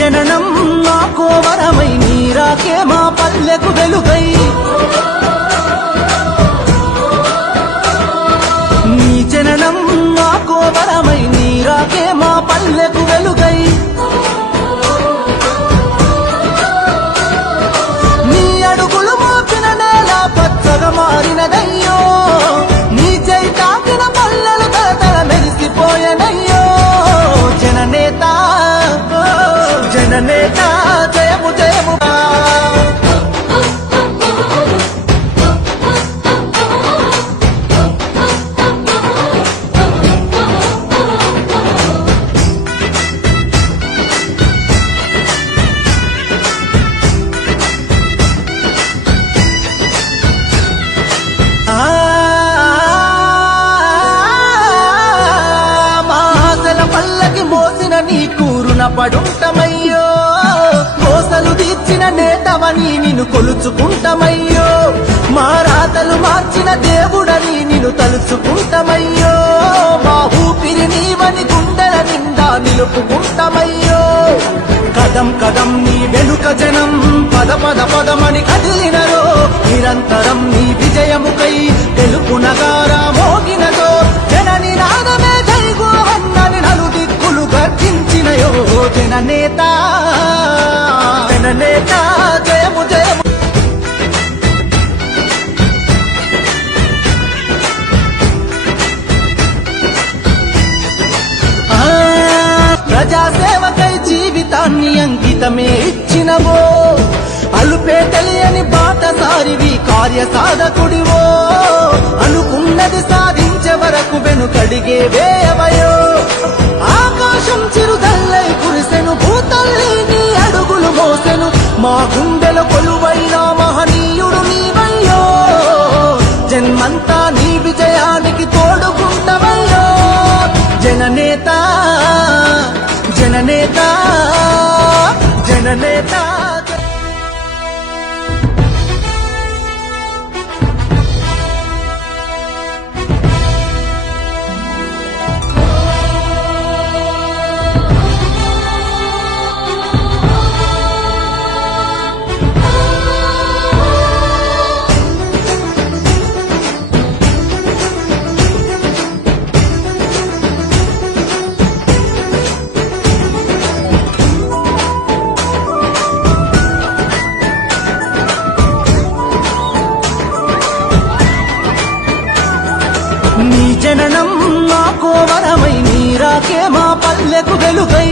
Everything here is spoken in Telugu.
జననం నాకో వరమై నీరాకే మా పల్లెకు వెలుగై నీ జననం నాకో వరమై నీరాకే మా పల్లెకు వెలుగై నీ అడుగులు మోపిన నేల పచ్చగా మారినదయ్యో నీ జై తాకిన పల్లెలు తలతల మెరిసిపోయనయ్యో జననేత జననేత జయము జయము నీ కూరున పడుంటమయ్యో కోసలు తీర్చిన నేతవని నిన్ను కొలుచుకుంటమయ్యో మా రాతలు మార్చిన దేవుడని నిన్ను తలుచుకుంటమయ్యో మా ఊపిరి నీవని గుండెల నిండా నిలుపుకుంటమయ్యో కదం కదం నీ వెనుక జనం పద పద పదమని కదిలినరో నిరంతరం నీ విజయముకై తెలుపు నగారా మోగినదో జనని నాదమే జైగోవన్నని నలుదిక్కులు గర్జించినయో జననేత జననేత జయము జయము ప్రజాసేవకై జీవితాన్ని అంకితమే ఇచ్చినవో అలుపే తెలియని బాటసారివి కార్యసాధకుడివో అనుకున్నది సాధించే వరకు వెనుకడిగే వేయవయో ఆకాశం చిరుదల్లై కురిసెను భూతల్లి నీ అడుగులు మోసెను మా గుండెల కొలువైన మహనీయుడు నీవయ్యో జన్మంతా నీ విజయానికి తోడుకుంటవయ్యో జననేత జననేత జననేత నీ జననం నాకో వరమై నీరాకే మా పల్లెకు వెలుగై